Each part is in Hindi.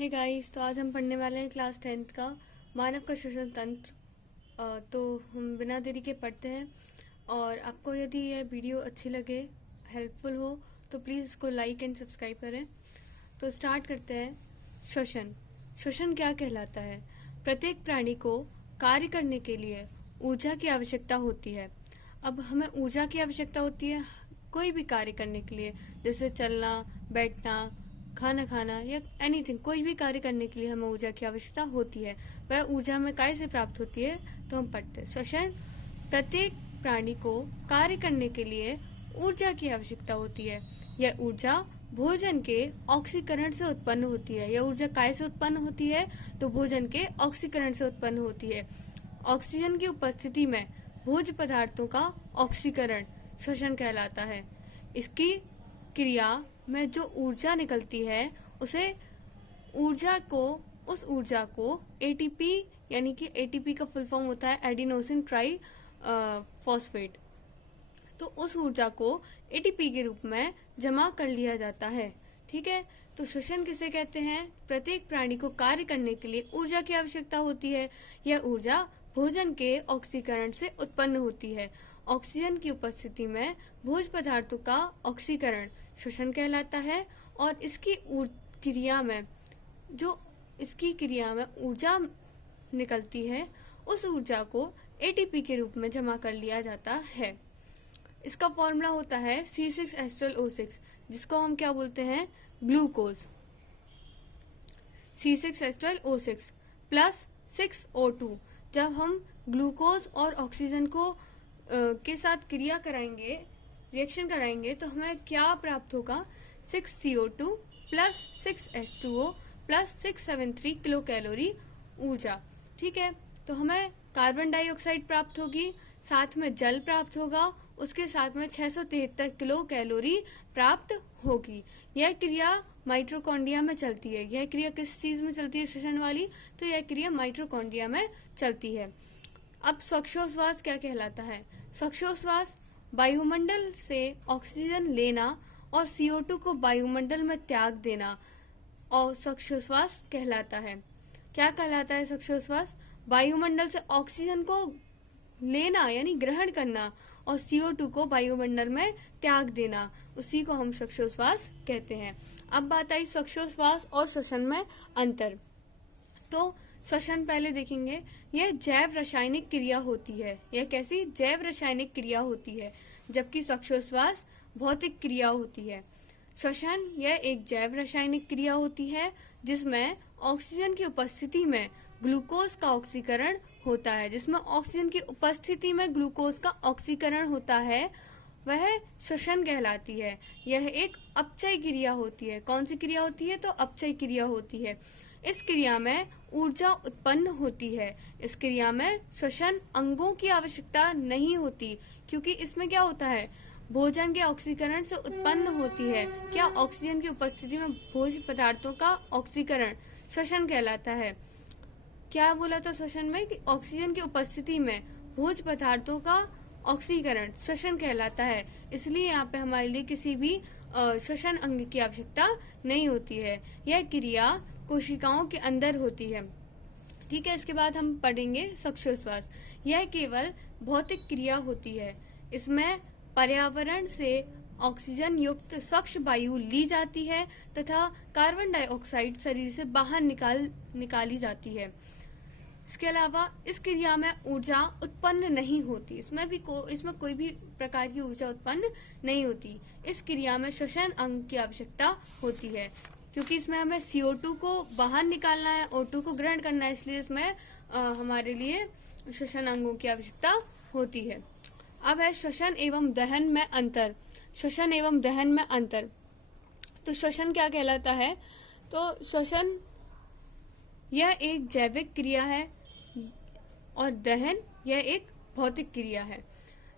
हे गाइस, तो आज हम पढ़ने वाले हैं क्लास 10th का मानव का श्वसन तंत्र। तो हम बिना देरी के पढ़ते हैं। और आपको यदि यह वीडियो अच्छी लगे, हेल्पफुल हो, तो प्लीज़ इसको लाइक एंड सब्सक्राइब करें। तो स्टार्ट करते हैं। श्वसन श्वसन क्या कहलाता है? प्रत्येक प्राणी को कार्य करने के लिए ऊर्जा की आवश्यकता होती है। अब हमें ऊर्जा की आवश्यकता होती है कोई भी कार्य करने के लिए, जैसे चलना, बैठना, खाना खाना या एनीथिंग, कोई भी कार्य करने के लिए हमें ऊर्जा की आवश्यकता होती है। वह ऊर्जा हमें काय से प्राप्त होती है? तो हम पढ़ते हैं श्वसन प्रत्येक प्राणी को कार्य करने के लिए ऊर्जा की आवश्यकता होती है। यह ऊर्जा भोजन के ऑक्सीकरण से उत्पन्न होती है। यह ऊर्जा काय से उत्पन्न होती है? तो भोजन के ऑक्सीकरण से उत्पन्न होती है। ऑक्सीजन की उपस्थिति में भोज्य पदार्थों का ऑक्सीकरण श्वसन कहलाता है। इसकी क्रिया में जो ऊर्जा निकलती है उस ऊर्जा को एटीपी, यानी कि एटीपी का फुल फॉर्म होता है एडिनोसिन ट्राई फॉस्फेट, तो उस ऊर्जा को एटीपी के रूप में जमा कर लिया जाता है। ठीक है, तो श्वसन किसे कहते हैं? प्रत्येक प्राणी को कार्य करने के लिए ऊर्जा की आवश्यकता होती है। यह ऊर्जा भोजन के ऑक्सीकरण से उत्पन्न होती है। ऑक्सीजन की उपस्थिति में भोज्य पदार्थों का ऑक्सीकरण श्वसन कहलाता है। और इसकी क्रिया में ऊर्जा निकलती है, उस ऊर्जा को एटीपी के रूप में जमा कर लिया जाता है। इसका फॉर्मूला होता है C6H12O6, जिसको हम क्या बोलते हैं? ग्लूकोज। C6H12O6 plus 6O2। जब हम ग्लूकोज और ऑक्सीजन को के साथ रिएक्शन कराएंगे तो हमें क्या प्राप्त होगा? 6CO2 plus 6H2O plus 673 kilo calorie ऊर्जा। ठीक है, तो हमें कार्बन डाइऑक्साइड प्राप्त होगी, साथ में जल प्राप्त होगा, उसके साथ में 673 किलो कैलोरी प्राप्त होगी। यह क्रिया माइटोकॉन्ड्रिया में चलती है। यह क्रिया किस चीज में चलती है श्वसन वाली? तो यह क्रिया माइटोकॉन्ड्रिया में चलती है। अब श्वासोच्छ्वास क्या कहलाता है? श्वासोच्छ्वास वायुमंडल से ऑक्सीजन लेना और CO2 को वायुमंडल में त्याग देना और श्वासोच्छ्वास कहलाता है। क्या कहलाता है श्वासोच्छ्वास? वायुमंडल से ऑक्सीजन को लेना यानी ग्रहण करना और CO2 को वायुमंडल में त्याग देना, उसी को हम श्वासोच्छ्वास कहते हैं। अब बात आई श्वासोच्छ्वास और श्वसन में अंतर। तो श्वसन पहले देखेंगे। यह जैव रासायनिक क्रिया होती है। यह कैसी? जैव रासायनिक क्रिया होती है, जबकि श्वसोच्छ्वास भौतिक क्रिया होती है। श्वसन यह एक जैव रासायनिक क्रिया होती है जिसमें ऑक्सीजन की उपस्थिति में ग्लूकोज का ऑक्सीकरण होता है। जिसमें ऑक्सीजन की उपस्थिति में ग्लूकोज का ऑक्सीकरण होता है, वह श्वसन कहलाती है। यह एक अपचय क्रिया होती है। कौन सी क्रिया होती है? तो अपचय क्रिया होती है। इस क्रिया में ऊर्जा उत्पन्न होती है। इस क्रिया में श्वसन अंगों की आवश्यकता नहीं होती, क्योंकि इसमें क्या होता है? भोजन के ऑक्सीकरण से उत्पन्न होती है। क्या? ऑक्सीजन की उपस्थिति में भोज्य पदार्थों का ऑक्सीकरण श्वसन कहलाता है। क्या बोला था श्वसन में? कि ऑक्सीजन की उपस्थिति में भोज्य पदार्थों का ऑक्सीकरण श्वसन कहलाता है। इसलिए यहाँ पे हमारे लिए किसी भी श्वसन अंग की आवश्यकता नहीं होती है। यह क्रिया कोशिकाओं के अंदर होती है। ठीक है, इसके बाद हम पढ़ेंगे श्वसोच्छ्वास। यह केवल भौतिक क्रिया होती है। इसमें पर्यावरण से ऑक्सीजन युक्त स्वच्छ वायु ली जाती है तथा कार्बन डाइऑक्साइड शरीर से बाहर निकाली जाती है। इसके अलावा इस क्रिया में ऊर्जा उत्पन्न नहीं होती। इसमें कोई भी प्रकार की ऊर्जा उत्पन्न नहीं होती। इस क्रिया में श्वसन अंग की आवश्यकता होती है, क्योंकि इसमें हमें CO2 को बाहर निकालना है, O2 को ग्रहण करना है, इसलिए इसमें हमारे लिए श्वसन अंगों की आवश्यकता होती है। अब है श्वसन एवं दहन में अंतर। श्वसन एवं दहन में अंतर। तो श्वसन क्या कहलाता है? तो श्वसन यह एक जैविक क्रिया है और दहन यह एक भौतिक क्रिया है।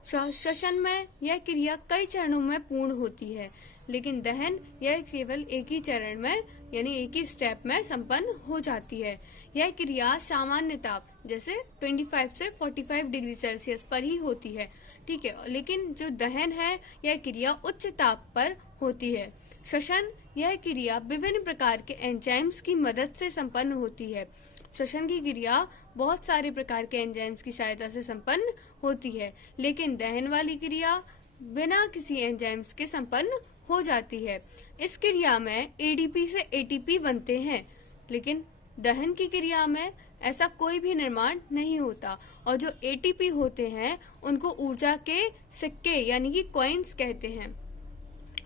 श्वसन में यह क्रिया कई चरणों में पूर्ण होती है, लेकिन दहन यह केवल एक ही चरण में यानी एक ही स्टेप में संपन्न हो जाती है। यह क्रिया सामान्य ताप जैसे 25 से 45 डिग्री सेल्सियस पर ही होती है। ठीक है, लेकिन जो दहन है यह क्रिया उच्च ताप पर होती है। श्वसन यह क्रिया विभिन्न प्रकार के एंजाइम्स की मदद से संपन्न होती है। श्वसन की क्रिया बहुत सारे प्रकार के एंजाइम्स की सहायता से संपन्न होती है, लेकिन दहन वाली क्रिया बिना किसी एंजाइम्स के संपन्न हो जाती है। इस क्रिया में एडीपी से एटीपी बनते हैं, लेकिन दहन की क्रिया में ऐसा कोई भी निर्माण नहीं होता, और जो एटीपी होते हैं उनको ऊर्जा के सिक्के यानी कि कॉइन्स कहते हैं।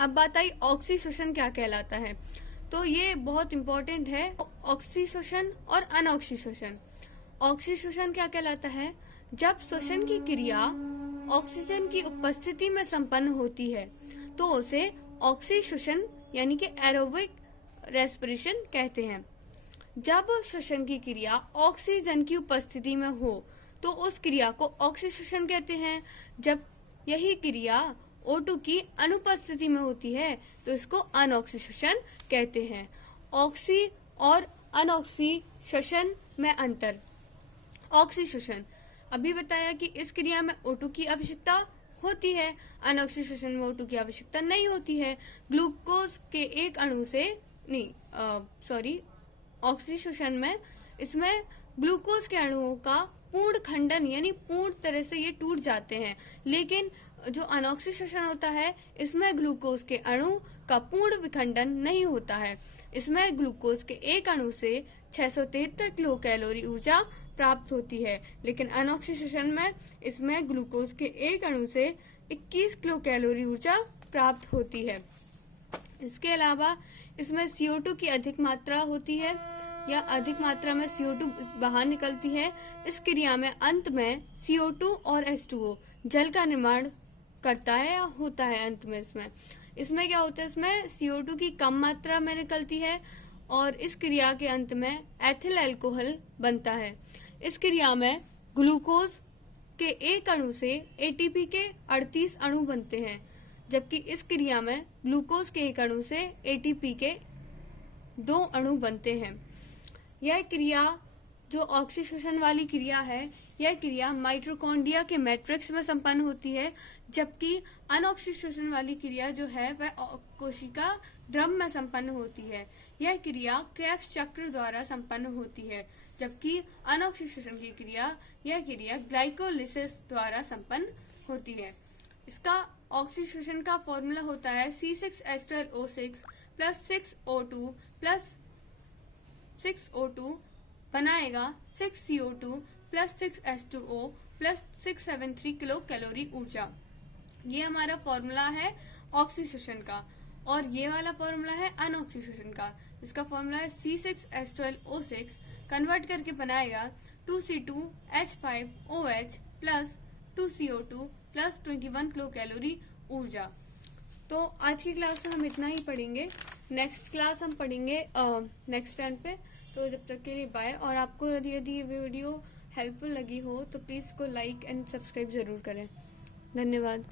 अब बात आई ऑक्सीश्वसन क्या कहलाता है, तो ये बहुत इंपॉर्टेंट है। ऑक्सीश्वसन और अनऑक्सीश्वसन। ऑक्सीश्वसन क्या कहलाता है? जब श्वसन की क्रिया ऑक्सीजन की उपस्थिति में संपन्न होती है तो उसे ऑक्सीश्वसन यानी कि एरोबिक रेस्पिरेशन कहते हैं। जब श्वसन की क्रिया ऑक्सीजन की उपस्थिति में हो तो उस क्रिया को ऑक्सीश्वसन कहते हैं। जब यही क्रिया O2 की अनुपस्थिति में होती है तो इसको अनऑक्सीश्वसन कहते हैं। ऑक्सी और अनऑक्सीश्वसन में अंतर। ऑक्सीश्वसन अभी बताया कि इस क्रिया में O2 की आवश्यकता होती है, अनऑक्सीश्वसन में O2 की आवश्यकता नहीं होती है। ग्लूकोज के एक अणु से ऑक्सीश्वसन में इसमें ग्लूकोज के अणुओं का पूर्ण खंडन यानी पूर्ण तरह से ये टूट जाते हैं, लेकिन जो अनऑक्सीश्वसन होता है इसमें ग्लूकोज के अणु का पूर्ण विखंडन नहीं होता है। इसमें ग्लूकोज के एक अणु से 673 किलो कैलोरी ऊर्जा प्राप्त होती है, लेकिन अनऑक्सीश्वसन में इसमें ग्लूकोज के एक अणु से 21 किलो कैलोरी ऊर्जा प्राप्त होती है। इसके अलावा इसमें CO2 की अधिक मात्रा होती है या अधिक मात्रा में CO2 बाहर निकलती है। इस क्रिया में अंत में CO2 और H2O जल का निर्माण करता है या होता है अंत में। इसमें क्या होता है, इसमें CO2 की कम मात्रा में निकलती है और इस क्रिया के अंत में एथिल अल्कोहल बनता है। इस क्रिया में ग्लूकोज के एक अणु से एटीपी के 38 अणु बनते हैं, जबकि इस क्रिया में ग्लूकोज के एक अणु से एटीपी के 2 अणु बनते हैं। यह क्रिया जो ऑक्सीश्वसन वाली क्रिया है, यह क्रिया माइटोकॉन्ड्रिया के मैट्रिक्स में संपन्न होती है, जबकि अनऑक्सीश्वसन वाली क्रिया जो है वह कोशिका ड्रम में संपन्न होती है। यह क्रिया क्रेब्स चक्र द्वारा संपन्न होती है, जबकि अनऑक्सीश्वसन की क्रिया यह क्रिया ग्लाइकोलिसिस द्वारा संपन्न होती है। इसका ऑक्सीश्वसन का फॉर्मूला होता है C6H12O6 plus 6O2 plus 6O2 बनाएगा 6CO2 plus 6H2O plus 673 kilo calorie ऊर्जा। ये हमारा फॉर्मूला है ऑक्सीश्वसन का, और ये वाला फॉर्मूला है अनऑक्सीश्वसन का। इसका फॉर्मूला है C6H12O6 कन्वर्ट करके बनाएगा 2C2H5OH plus 2CO2 plus 21 kilo calorie वीर्जा। तो आज की क्लास में हम इतना ही पढ़ेंगे। नेक्स्ट क्लास हम पढ़ेंगे नेक्स्ट टाइम पे। तो जब तक के लिए बाय। और आपको यदि ये वीडियो हेल्पफुल लगी हो तो प्लीज़ इसको लाइक एंड सब्सक्राइब ज़रूर करें। धन्यवाद।